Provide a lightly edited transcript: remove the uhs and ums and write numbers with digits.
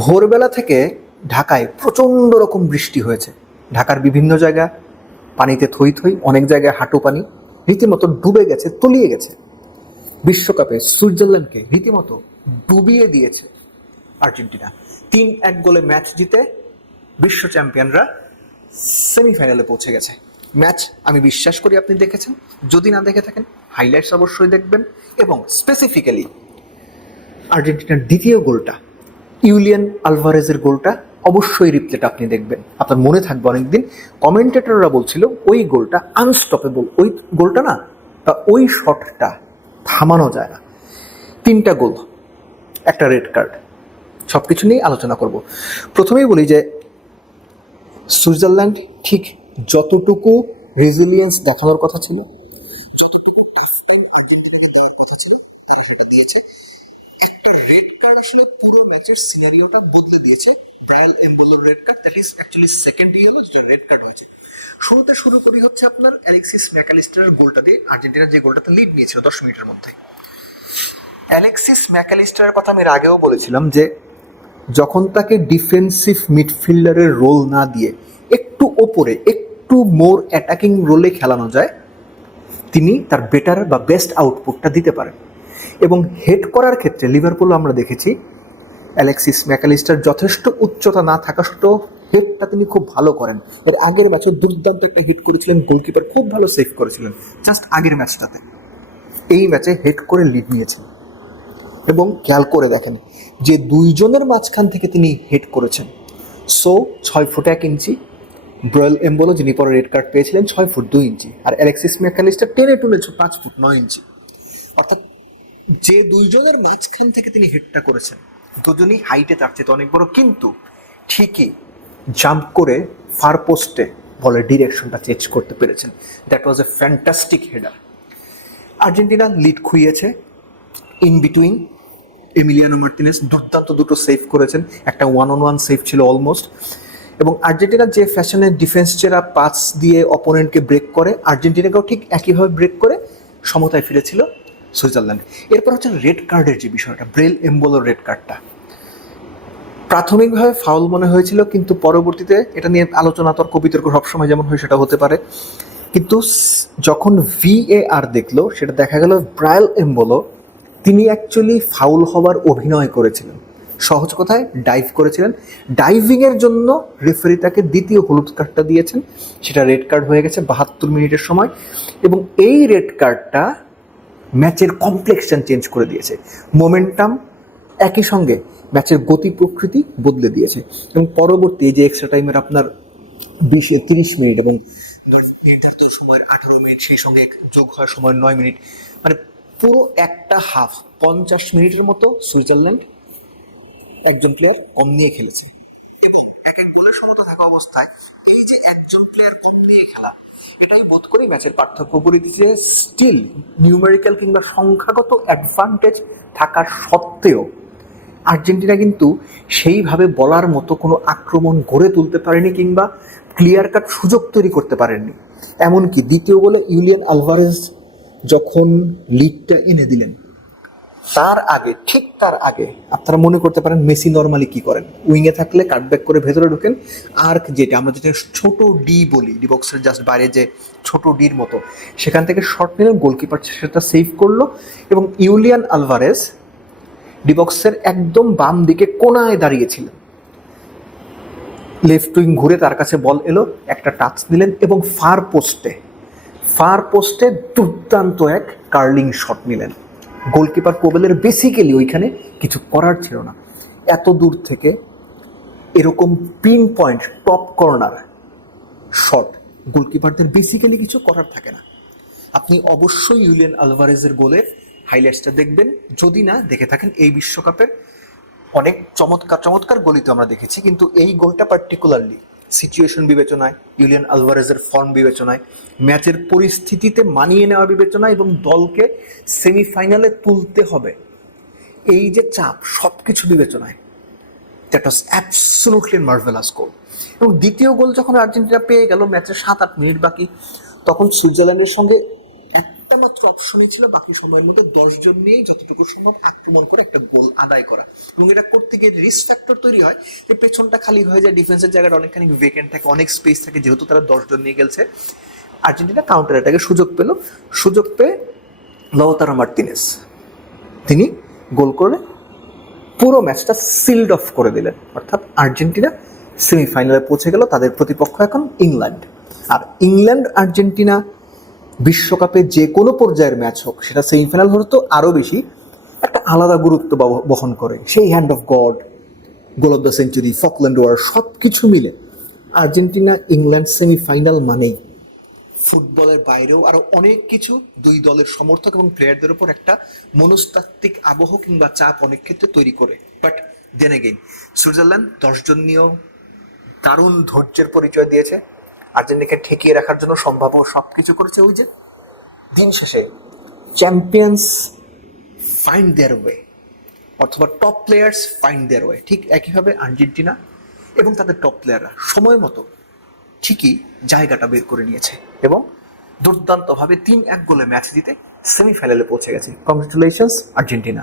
ভোরবেলা থেকে ঢাকায় প্রচণ্ড রকম বৃষ্টি হয়েছে। ঢাকার বিভিন্ন জায়গা পানিতে থই থই, অনেক জায়গায় হাঁটু পানি, রীতিমতো ডুবে গেছে, তলিয়ে গেছে। বিশ্বকাপে সুইজারল্যান্ডকে রীতিমতো ডুবিয়ে দিয়েছে আর্জেন্টিনা। 3-1 গোলে ম্যাচ জিতে বিশ্ব চ্যাম্পিয়নরা সেমিফাইনালে পৌঁছে গেছে। ম্যাচ আমি বিশ্বাস করি আপনি দেখেছেন, যদি না দেখে থাকেন হাইলাইটস অবশ্যই দেখবেন। এবং স্পেসিফিক্যালি আর্জেন্টিনার দ্বিতীয় গোলটা, ইউলিয়ান আলভারেজের গোলটা অবশ্যই রিপ্লেটা আপনি দেখবেন, আপনার মনে থাকবে অনেকদিন। কমেন্টেটররা বলছিল ওই গোলটা আনস্টপেবল, ওই গোলটা না বা ওই শটটা থামানো যায় না। 3টা গোল, একটা রেড কার্ড, সব কিছু নিয়ে আলোচনা করব। প্রথমেই বলি যে সুইজারল্যান্ড ঠিক যতটুকু রেজিলিয়েন্স দেখানোর কথা ছিল, যতটুকু আর্জেন্টিনাকে দেওয়ার কথা ছিল, তারা সেটা দিয়েছে। একটা রেড কার্ড আসলে পুরো ম্যাচের সিনারিওটা বদলে দিয়েছে। ব্রায়ান এমবোলোর red card, that is actually second yellow, যেটা রেড কার্ড হয়েছে। শুরুতে শুরু করি হচ্ছে আপনার অ্যালেক্সিস ম্যাকালিস্টারের গোলটা দিয়ে, আর্জেন্টিনা যে গোলটাতে লিড নিয়েছিল 10 মিনিটের মধ্যে। অ্যালেক্সিস ম্যাকালিস্টারের কথা আমি এর আগেও বলেছিলাম যে যখন তাকে ডিফেন্সিভ মিডফিল্ডারের রোল না দিয়ে একটু ওপরে, একটু মোর অ্যাটাকিং রোলে খেলানো যায়, তিনি তার বেটার বা বেস্ট আউটপুটটা দিতে পারেন। এবং হেড করার ক্ষেত্রে লিভারপুল আমরা দেখেছি অ্যালেক্সিস ম্যাকালিস্টার যথেষ্ট উচ্চতা না থাকা সত্ত্বেও হেডটা তিনি খুব ভালো করেন। এর আগের ম্যাচে দুর্দান্ত একটা হিট করেছিলেন, গোলকিপার খুব ভালো সেভ করেছিলেন জাস্ট আগের ম্যাচটাতে। এই ম্যাচে হেড করে লিড নিয়েছেন এবং খেয়াল করে দেখেন যে দুইজনের মাঝখান থেকে তিনি হেড করেছেন। 6 ফুট 1 ইঞ্চি, ব্রায়ান এমবোলো যিনি পরে রেড কার্ড পেয়েছিলেন 6 ফুট 2 ইঞ্চি, আর অ্যালেক্সিস ম্যাকালিস্টার টেনে টুনেছে 5 ফুট 9 ইঞ্চি। অর্থাৎ যে দুইজনের মাঝখান থেকে তিনি হিটটা করেছেন, দুজনই হাইটে তার চেয়ে অনেক বড়, কিন্তু ঠিকই জাম্প করে ফার পোস্টে বলের ডিরেকশনটা চেঞ্জ করতে পেরেছেন। That was a fantastic header. Argentina lead খুইয়েছে। ইন বিটুইন এমিলিয়ানো মার্টিনেস দুর্দান্ত দুটো সেভ করেছেন, একটা 1-on-1 সেভ ছিল অলমোস্ট। এবং আর্জেন্টিনার যে ফ্যাশনে ডিফেন্স চেরা পাস দিয়ে অপোনেন্টকে ব্রেক করে, আর্জেন্টিনাকেও ঠিক একইভাবে ব্রেক করে সমতায় ফিরেছিল সুইজারল্যান্ড। এরপর হচ্ছে রেড কার্ডের যে বিষয়টা, ব্রায়ান এমবোলোর রেড কার্ডটা প্রাথমিকভাবে ফাউল মনে হয়েছিল, কিন্তু পরবর্তীতে এটা নিয়ে আলোচনা তর্ক বিতর্ক সবসময় যেমন হয় সেটা হতে পারে। কিন্তু যখন VAR দেখলো, সেটা দেখা গেল ব্রায়ান এমবোলো তিনি অ্যাকচুয়ালি ফাউল হওয়ার অভিনয় করেছিলেন। সহজ কথায় ডাইভ করেছিলেন। ডাইভিংয়ের জন্য রেফারি তাকে দ্বিতীয় হলুদ কার্ডটা দিয়েছেন, সেটা রেড কার্ড হয়ে গেছে 72 মিনিটের সময়। এবং এই রেড কার্ডটা ম্যাচের কমপ্লেক্সন চেঞ্জ করে দিয়েছে, মোমেন্টাম, একই সঙ্গে ম্যাচের গতি প্রকৃতি বদলে দিয়েছে। এবং পরবর্তী যে এক্সট্রা টাইমের আপনার 30 মিনিট এবং নির্ধারিত সময়ের 18 মিনিট, সেই সঙ্গে যোগ হওয়ার সময় 9 মিনিট, মানে পুরো একটা হাফ 50 মিনিটের মতো সুইজারল্যান্ড একজন প্লেয়ার কম নিয়ে খেলেছে। এবং এক এক গোলের সমতা থাকা অবস্থায় এই যে একজন প্লেয়ার কম নিয়ে খেলা, এটাই বোধ করি ম্যাচের পার্থক্য করে দিচ্ছে। স্টিল নিউমেরিক্যাল কিংবা সংখ্যাগত অ্যাডভান্টেজ থাকার সত্ত্বেও আর্জেন্টিনা কিন্তু সেইভাবে বলার মতো কোনো আক্রমণ গড়ে তুলতে পারেনি কিংবা ক্লিয়ার কাট সুযোগ তৈরি করতে পারেননি। এমনকি দ্বিতীয় বলে ইউলিয়ান আলভারেজ যখন লিডটা এনে দিলেন, তার আগে, ঠিক তার আগে আপনারা মনে করতে পারেন মেসি নর্মালি কি করেন, উইংয়ে থাকলে কাটব্যাক করে ভেতরে ঢুকেন, আর্ক যেটা আমরা যেটা ছোট ডি বলি, ডি বক্সের জাস্ট বাইরে যে ছোট ডির মতো, সেখান থেকে শট নিলেন, গোলকিপার সেটা সেভ করলো। এবং ইউলিয়ান আলভারেজ ডিবক্সের একদম বাম দিকে কোনায় দাঁড়িয়েছিলেন, লেফট উইং ঘুরে তার কাছে বল এলো, একটা টাচ দিলেন এবং ফার পোস্টে দুর্দান্ত এক কার্লিং শট নিলেন। গোলকিপার কোবেলের বেসিক্যালি ওইখানে কিছু করার ছিল না। এত দূর থেকে এরকম pin point top corner shot গোলকিপারদের basically কিছু করার থাকে না। আপনি অবশ্যই ইউলিয়ান আলভারেজের গোলের হাইলাইটসটা দেখবেন, যদি না দেখে থাকেন। এই বিশ্বকাপের অনেক চমৎকার চমৎকার গোলই তো আমরা দেখেছি, কিন্তু এই গোলটা পার্টিকুলারলি সিচুয়েশন বিবেচনায়, ইউলিয়ান আলভারেজের ফর্ম বিবেচনায়, ম্যাচের পরিস্থিতিতে মানিয়ে নেওয়া বিবেচনায় এবং দলকে সেমিফাইনালে তুলতে হবে, এই যে চাপ, সব কিছু বিবেচনায় দ্যাট ওয়াজ অ্যাবসলুটলি মার্ভেলাস গোল। এবং দ্বিতীয় গোল যখন আর্জেন্টিনা পেয়ে গেল, ম্যাচের 7-8 মিনিট বাকি, তখন সুইজারল্যান্ডের সঙ্গে একটা মাত্র অপশনই ছিল বাকি সময়ের মধ্যে 10 জন নিয়ে যতটুকু সম্ভব আক্রমণ করে একটা গোল আদায় করা, এবং এটা করতে গিয়ে রিস্ক ফ্যাক্টর তৈরি হয় যে পেছনটা খালি হয়ে যায়, ডিফেন্সের জায়গাটা অনেকখানি ভেকেন্ট থাকে, অনেক স্পেস থাকে, যেহেতু তারা 10 জন নিয়ে গেছে। আর্জেন্টিনা কাউন্টার অ্যাটাকে সুযোগ পেয়ে লাউতারো মার্তিনেজ তিনি গোল করে পুরো ম্যাচটা সিল্ড অফ করে দিলেন। অর্থাৎ আর্জেন্টিনা সেমিফাইনালে পৌঁছে গেল, তাদের প্রতিপক্ষ এখন ইংল্যান্ড। আর ইংল্যান্ড আর্জেন্টিনা বিশ্বকাপে যে কোনো পর্যায়ের ম্যাচ হোক, সেটা সেমিফাইনাল হলে তো আরও বেশি একটা আলাদা গুরুত্ব বহন করে। সেই hand of God, goal of the century, Falkland war, সব কিছু মিলে আর্জেন্টিনা ইংল্যান্ড সেমিফাইনাল মানেই ফুটবলের বাইরেও আরো অনেক কিছু দুই দলের সমর্থক এবং প্লেয়ারদের উপর একটা মনস্তাত্ত্বিক আবহ কিংবা চাপ অনেক ক্ষেত্রে তৈরি করে। বাট দেন এগেইন সুইজারল্যান্ড 10 জন নিয়েও দারুণ ধৈর্যের পরিচয় দিয়েছে, আর্জেন্টিনাকে ঠেকিয়ে রাখার জন্য সম্ভাব্য সবকিছু করেছে। ওই যে দিন শেষে চ্যাম্পিয়ন্স ফাইন্ড দেয়ার ওয়ে, অথবা টপ প্লেয়ার্স ফাইন্ড দেয়ার ওয়ে, ঠিক একইভাবে আর্জেন্টিনা এবং তাদের টপ প্লেয়াররা সময় মতো ঠিকই জায়গাটা বের করে নিয়েছে এবং দুর্দান্তভাবে 3-1 গোলে ম্যাচ জিতে সেমিফাইনালে পৌঁছে গেছে। Congratulations Argentina.